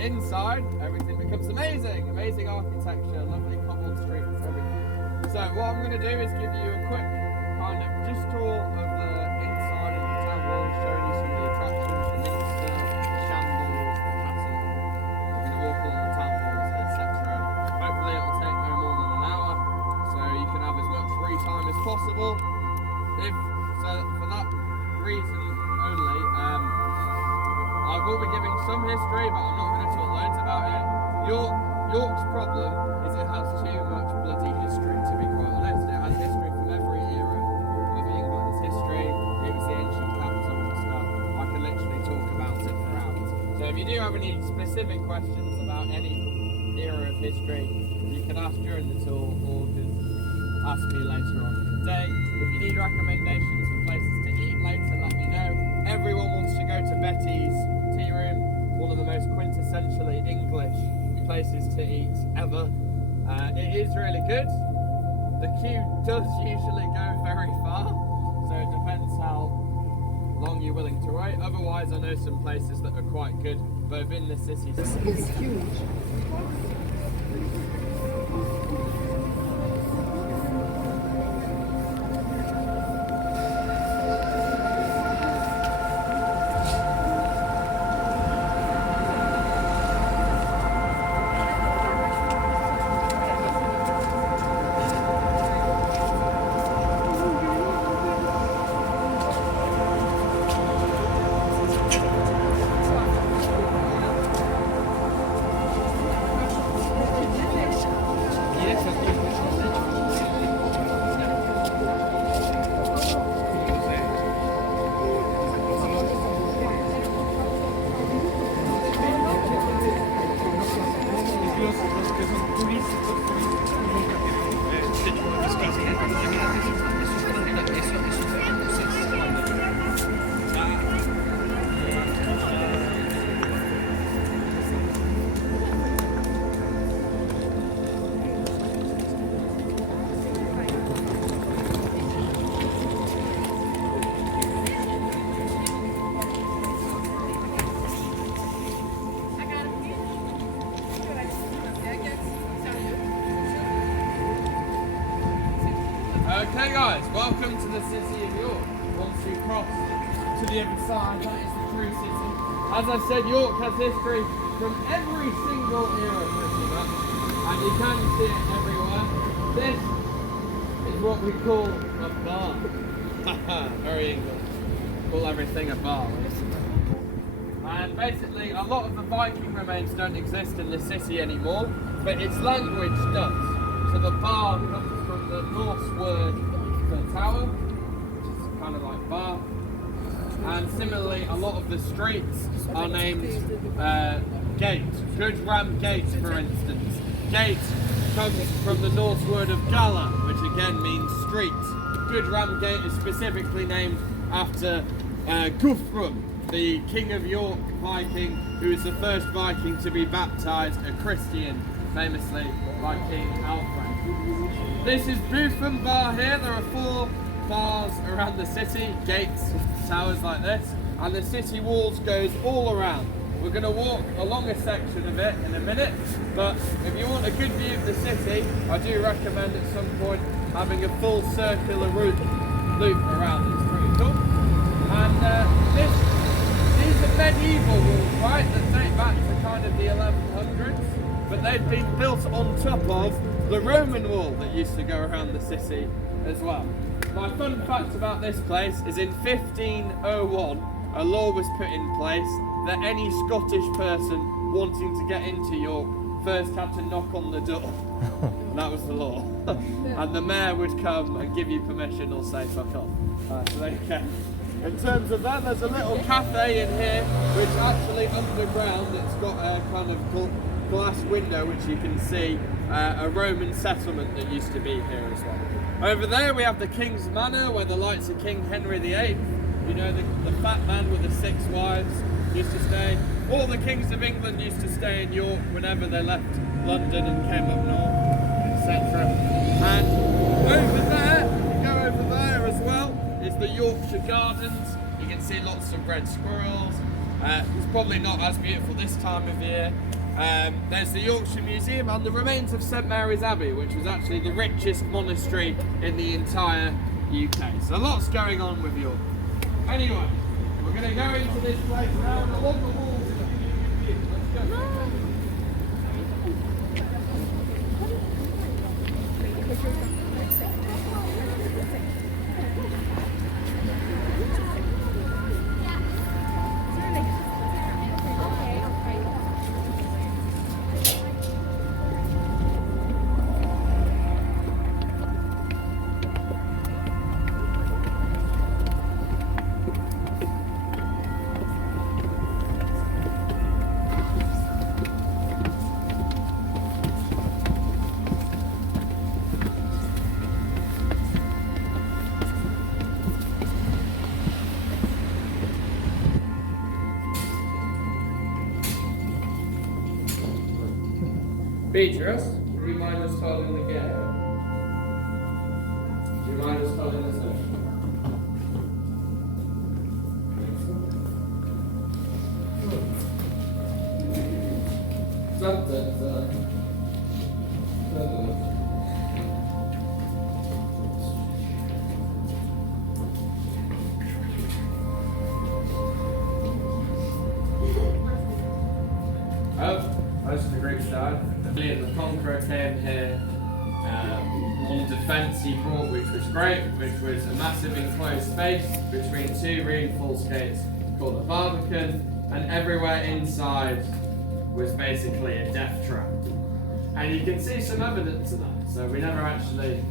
inside, everything becomes amazing. Amazing architecture, lovely cobbled streets, everything. So what I'm going to do is give you a quick kind of just tour of the inside of the town wall, showing you some of the attractions, the minster, the shambles, the castle. We're going to walk along the town walls, etc. Hopefully it will take no more than an hour, so you can have as much free time as possible. So for that reason only, I will be giving some history, but I'm not going to talk loads about it. York's problem is it has too much bloody history, to be quite honest. It has history from every era of England's history. It was the ancient capital and stuff. I can literally talk about it for hours. So if you do have any specific questions about any era of history, you can ask during the tour or just ask me later on in the day. If you need recommendations for places to eat later, let me know. Everyone wants to go to Betty's Tea Room, one of the most quintessentially English places to eat ever. It is really good. The queue does usually go very far, so it depends how long you're willing to wait. Otherwise, I know some places that are quite good, both in the city. This is huge. Okay guys, welcome to the city of York. Once you cross to the other side, that is the true city. As I said, York has history from every single era pretty much, and you can see it everywhere. This is what we call a bar. Very English. Call everything a bar. And basically, a lot of the Viking remains don't exist in the city anymore, but its language does. So the bar comes from the Norse word for tower, which is kind of like bar. And similarly, a lot of the streets are named gate. Gudram Gate, for instance. Gate comes from the Norse word of gala, which again means street. Gudram Gate is specifically named after Guthrum, the King of York Viking, who was the first Viking to be baptised a Christian, famously by King Alfred. This is Bootham Bar here. There are 4 bars around the city, gates, towers like this, and the city walls goes all around. We're going to walk along a section of it in a minute, but if you want a good view of the city, I do recommend at some point having a full circular loop around. It's pretty cool. And these are medieval walls, right, that date back to kind of the 1100s. But they've been built on top of the Roman wall that used to go around the city as well. My fun fact about this place is in 1501, a law was put in place that any Scottish person wanting to get into York first had to knock on the door. And that was the law. And the mayor would come and give you permission or say fuck off. So there you go. In terms of that, there's a little cafe in here, which actually underground, it's got a kind of glass window which you can see a Roman settlement that used to be here as well. Over there we have the King's Manor, where the likes of King Henry VIII, you know, the fat man with the 6 wives, used to stay. All the kings of England used to stay in York whenever they left London and came up north, etc. And over there, you go over there as well, is the Yorkshire Gardens. You can see lots of red squirrels, It's probably not as beautiful this time of year. There's the Yorkshire Museum and the remains of St Mary's Abbey, which was actually the richest monastery in the entire UK. So lots going on with York. Anyway, we're going to go into this place now, and along the walls is a view. Let's go. Beatrice, do you mind us holding the gate? Do you mind us holding this up? Most of the Greeks died. The conqueror came here. One defence he brought, which was great, which was a massive enclosed space between two reinforced gates called the Barbican, and everywhere inside was basically a death trap. And you can see some evidence of that. So we never actually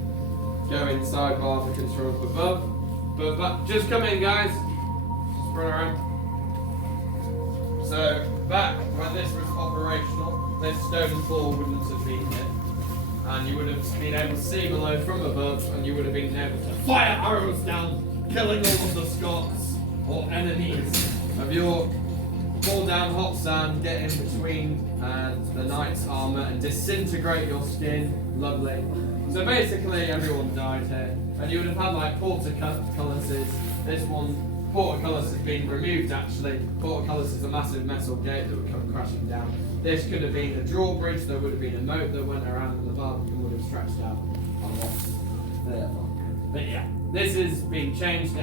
go inside Barbican's from up above. But just come in, guys. Just run around. So back when this was operational, this stone floor wouldn't have been here, and you would have been able to see below from above, and you would have been able to fire arrows down, killing all of the Scots or enemies of York, fall down hot sand, get in between the knight's armour and disintegrate your skin. Lovely. So basically everyone died here, and you would have had like portcullises. This one, portcullis has been removed actually. Portcullis is a massive metal gate that would come crashing down. This could have been a drawbridge, there would have been a moat that went around, and the Barbican would have stretched out a lot there. But yeah, this has been changed.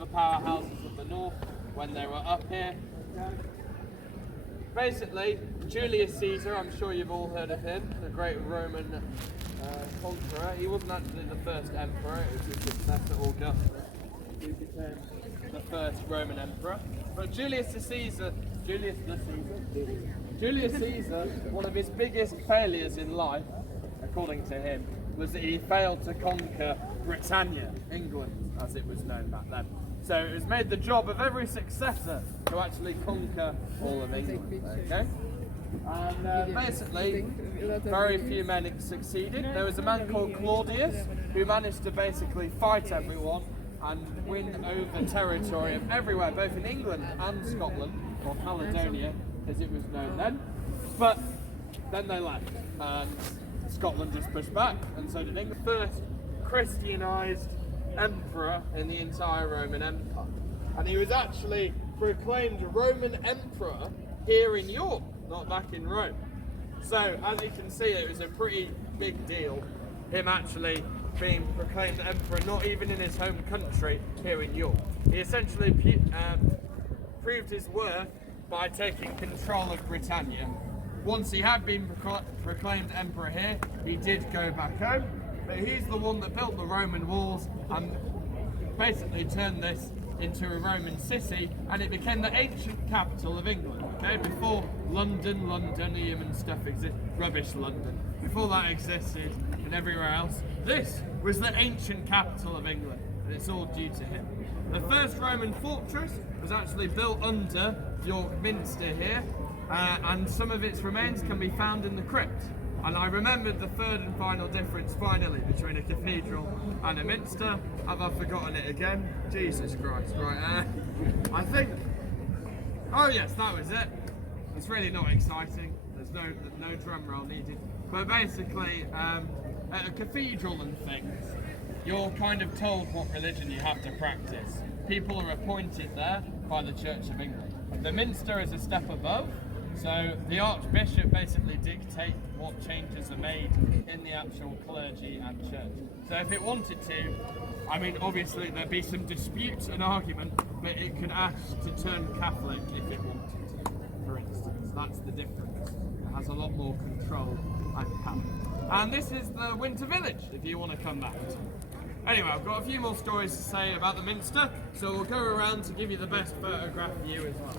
of the powerhouses of the north when they were up here. Basically, Julius Caesar, I'm sure you've all heard of him, the great Roman conqueror. He wasn't actually the first emperor, it was his successor Augustus who became the first Roman emperor. But Julius Caesar, one of his biggest failures in life, according to him, was that he failed to conquer Britannia, England, as it was known back then. So it was made the job of every successor to actually conquer all of England. Okay? And basically, very few men succeeded. There was a man called Claudius who managed to basically fight everyone and win over territory of everywhere, both in England and Scotland, or Caledonia as it was known then. But then they left, and Scotland just pushed back, and so did England. First Christianized emperor in the entire Roman Empire. And he was actually proclaimed Roman emperor here in York, not back in Rome. So, as you can see, it was a pretty big deal, him actually being proclaimed emperor, not even in his home country, here in York. He essentially proved his worth by taking control of Britannia. Once he had been proclaimed emperor here, he did go back home, but he's the one that built the Roman walls and basically turned this into a Roman city, and it became the ancient capital of England. Okay, before Londonium and stuff existed, rubbish London. Before that existed and everywhere else, this was the ancient capital of England, and it's all due to him. The first Roman fortress was actually built under York Minster here, and some of its remains can be found in the crypt. And I remembered the third and final difference finally between a cathedral and a minster. Have I forgotten it again? Jesus Christ, right, I think, oh yes, that was it. It's really not exciting, there's no drum roll needed. But basically, at a cathedral and things, you're kind of told what religion you have to practice. People are appointed there by the Church of England. The minster is a step above, so the Archbishop basically dictates what changes are made in the actual clergy and church. So if it wanted to, I mean obviously there'd be some disputes and argument, but it could ask to turn Catholic if it wanted to, for instance. That's the difference. It has a lot more control and power. And this is the Winter Village, if you want to come back to. Anyway, I've got a few more stories to say about the Minster, so we'll go around to give you the best photograph view as well.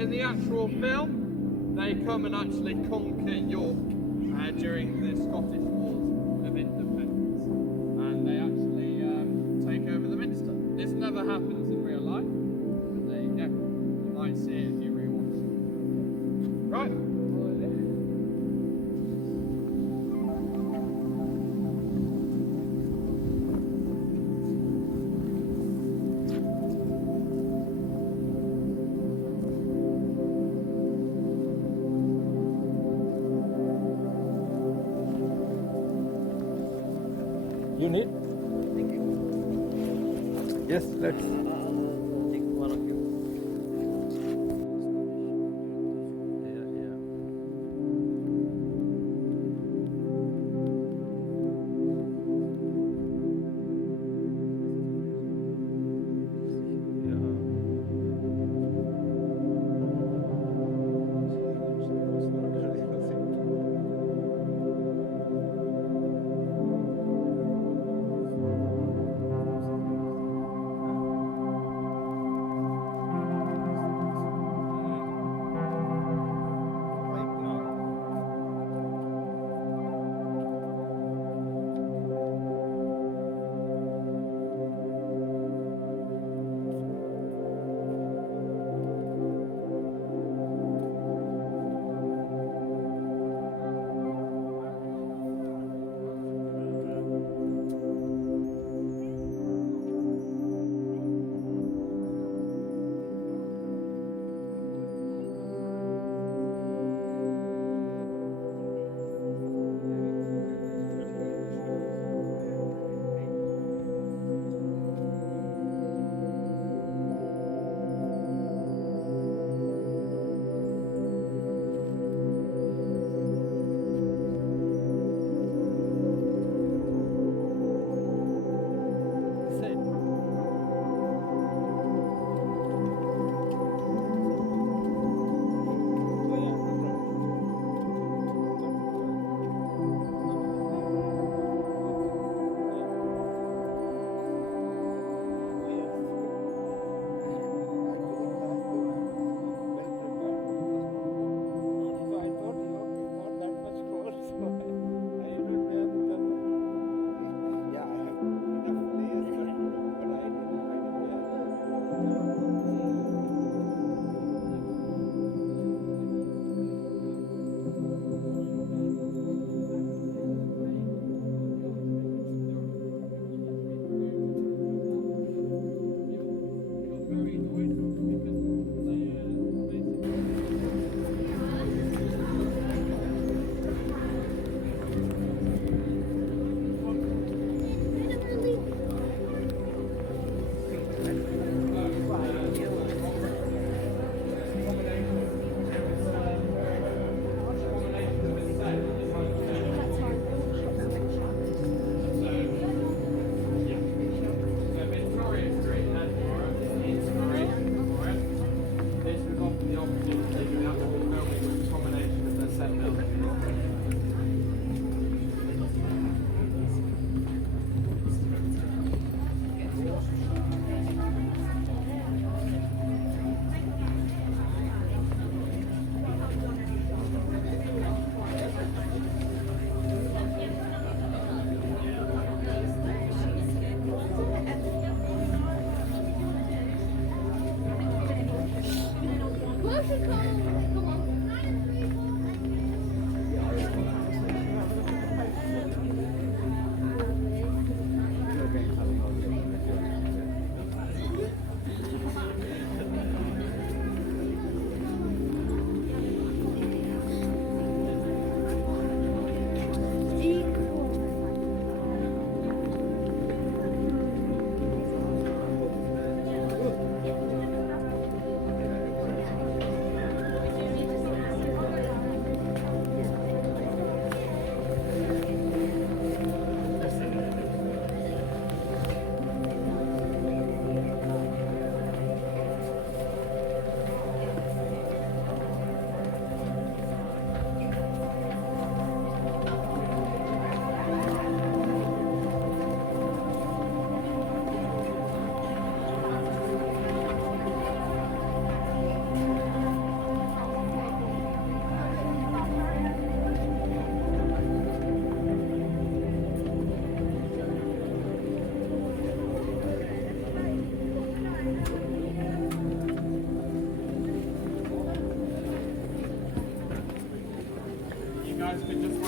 in the actual film, they come and actually conquer York during the Scottish Wars of Independence, and they actually take over the Minster. This never happens in real life, but there you go. You might see it if you rewatch it. Right. You need? Thank you. Yes, let's. Take one of you.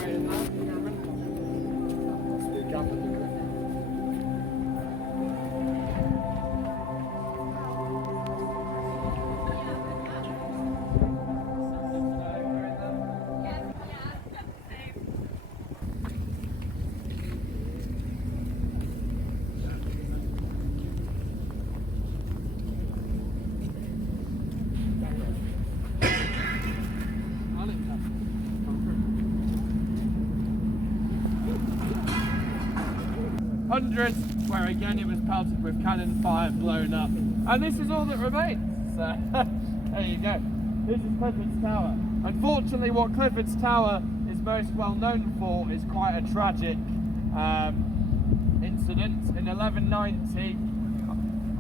in that. Speak up a little bit. Hundreds, where again it was pelted with cannon fire, blown up, and this is all that remains. So there you go. This is Clifford's Tower. Unfortunately, what Clifford's Tower is most well known for is quite a tragic incident. In 1190,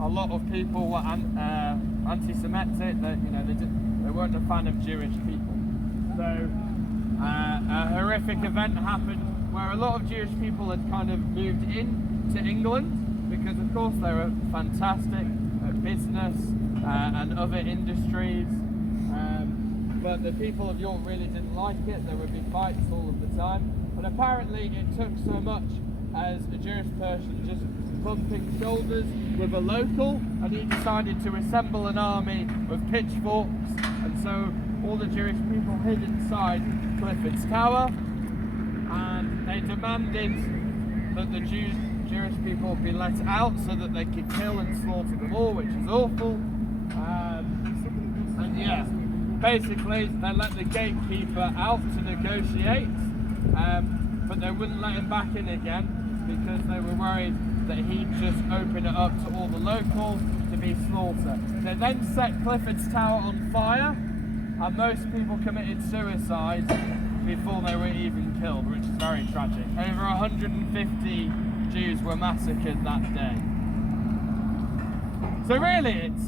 a lot of people were anti-Semitic. They weren't a fan of Jewish people. So a horrific event happened where a lot of Jewish people had kind of moved in to England because, of course, they were fantastic at business and other industries. But the people of York really didn't like it. There would be fights all of the time. And apparently it took so much as a Jewish person just bumping shoulders with a local, and he decided to assemble an army with pitchforks, and so all the Jewish people hid inside Clifford's Tower, and they demanded that the Jewish people be let out so that they could kill and slaughter them all, which is awful. And yeah, basically they let the gatekeeper out to negotiate, but they wouldn't let him back in again because they were worried that he'd just open it up to all the locals to be slaughtered. They then set Clifford's Tower on fire, and most people committed suicide before they were even killed, which is very tragic. Over 150 Jews were massacred that day. So really, it's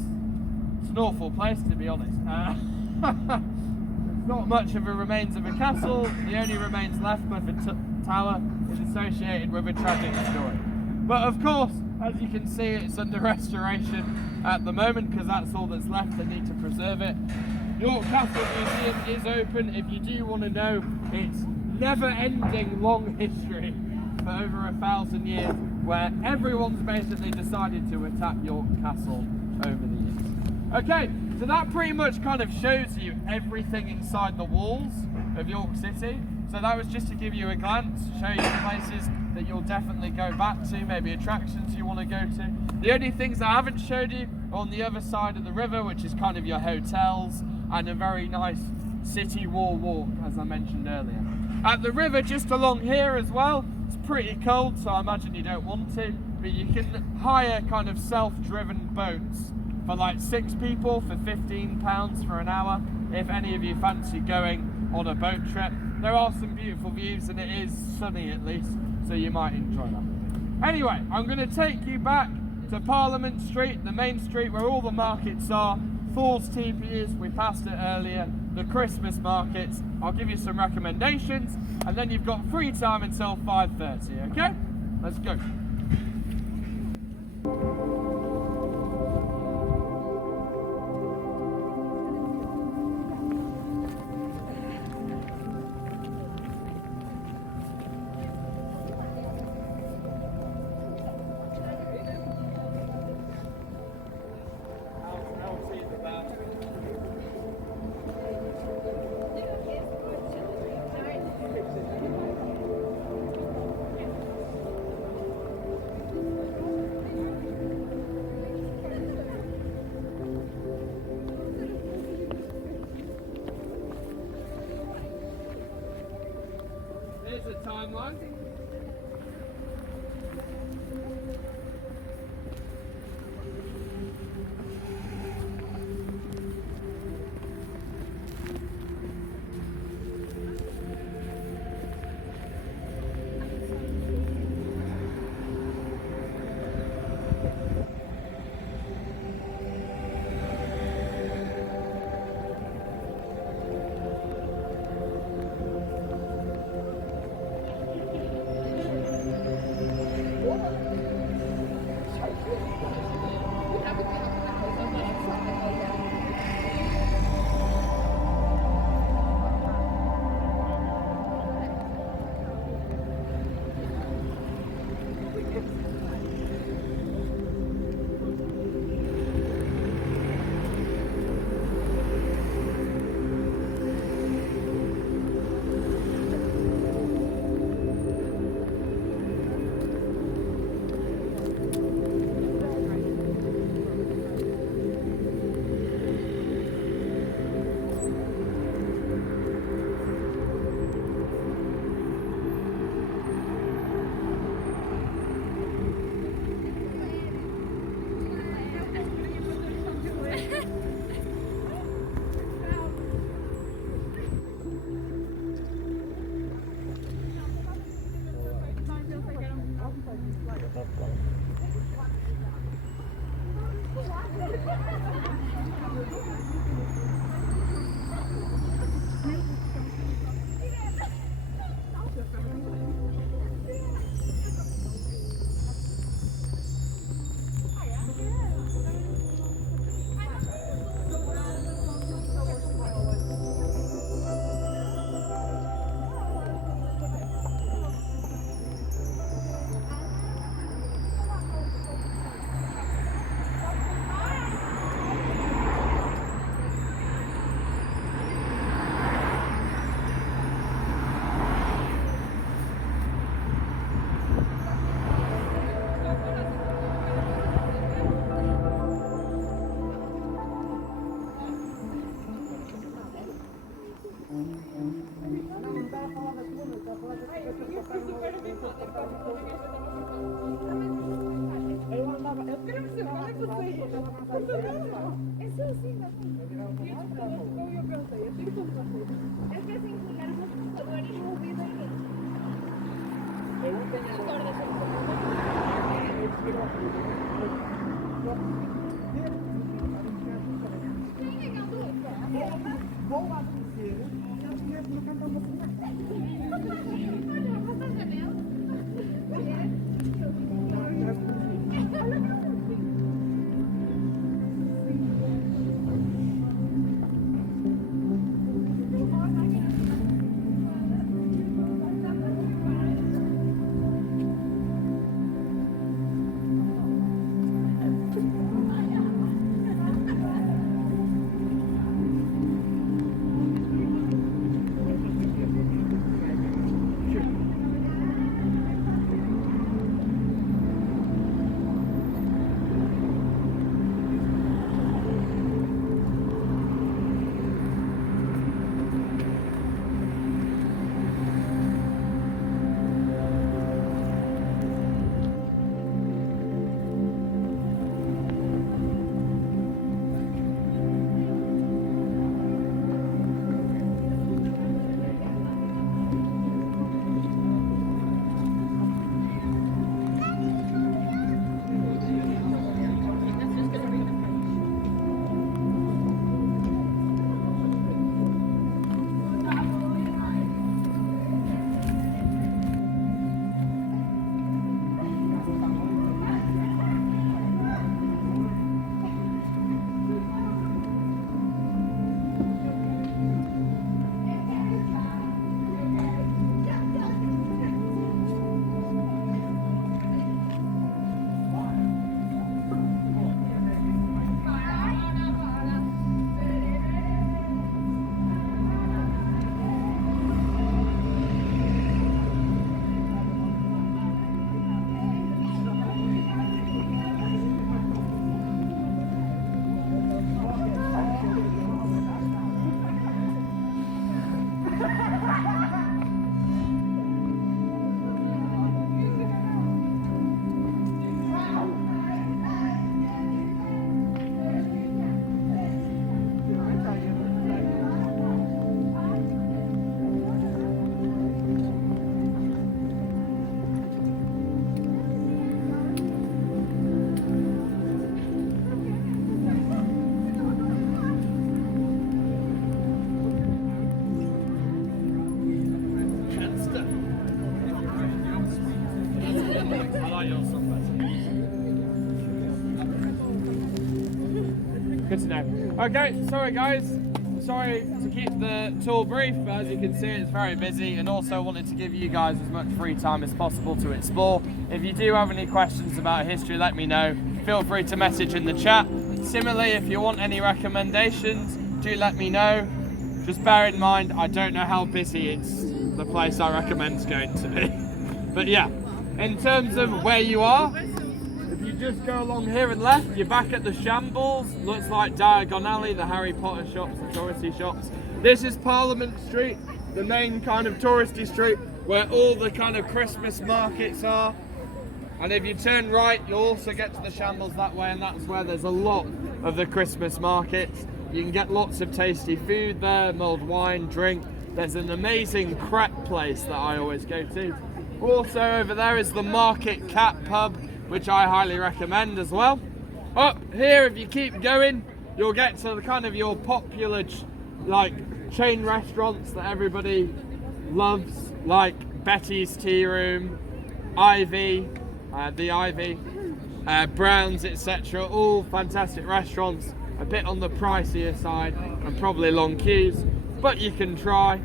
an awful place, to be honest. It's not much of a remains of a castle. The only remains left, Clifford Tower, is associated with a tragic story. But of course, as you can see, it's under restoration at the moment because that's all that's left. They need to preserve it. York Castle Museum is open if you do want to know its never-ending long history for over 1,000 years, where everyone's basically decided to attack York Castle over the years. Okay, so that pretty much kind of shows you everything inside the walls of York City. So that was just to give you a glance, show you places that you'll definitely go back to, maybe attractions you want to go to. The only things I haven't showed you are on the other side of the river, which is kind of your hotels and a very nice city wall walk, as I mentioned earlier. At the river just along here as well, it's pretty cold, so I imagine you don't want to, but you can hire kind of self-driven boats for like 6 people for £15 for an hour, if any of you fancy going on a boat trip. There are some beautiful views and it is sunny at least, so you might enjoy that. Anyway, I'm going to take you back to Parliament Street, the main street where all the markets are. Thor's Teepees, we passed it earlier, the Christmas markets. I'll give you some recommendations and then you've got free time until 5:30, okay? Let's go. Here's a timeline. Good to know. Okay, sorry guys. Sorry to keep the tour brief, but as you can see it's very busy, and also wanted to give you guys as much free time as possible to explore. If you do have any questions about history, let me know. Feel free to message in the chat. Similarly, if you want any recommendations, do let me know. Just bear in mind, I don't know how busy it's the place I recommend is going to be. But yeah, in terms of where you are, if you just go along here and left, you're back at the Shambles. Looks like Diagon Alley, the Harry Potter shops, the touristy shops. This is Parliament Street, the main kind of touristy street where all the kind of Christmas markets are. And if you turn right, you'll also get to the Shambles that way, and that's where there's a lot of the Christmas markets. You can get lots of tasty food there, mulled wine, drink. There's an amazing crepe place that I always go to. Also over there is the Market Cat Pub, which I highly recommend as well. Up here, if you keep going, you'll get to the kind of your popular like chain restaurants that everybody loves, like Betty's Tea Room, Ivy, the Ivy, Brown's, etc. All fantastic restaurants, a bit on the pricier side and probably long queues, but you can try.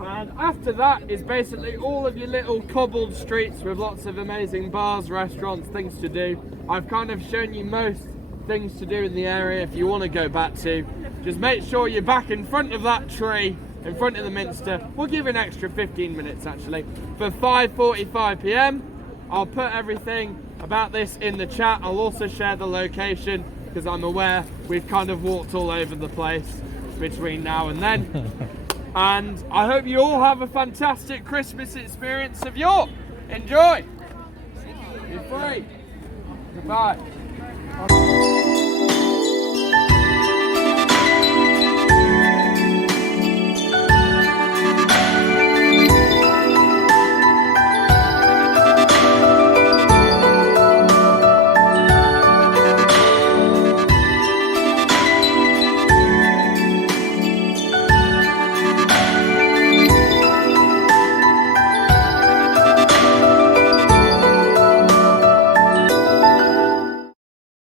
And after that is basically all of your little cobbled streets with lots of amazing bars, restaurants, things to do. I've kind of shown you most things to do in the area. If you want to go back to, just make sure you're back in front of that tree, in front of the Minster. We'll give you an extra 15 minutes actually for 5:45 p.m. I'll put everything about this in the chat. I'll also share the location because I'm aware we've kind of walked all over the place between now and then. And I hope you all have a fantastic Christmas experience of York. Enjoy. You're free. Goodbye.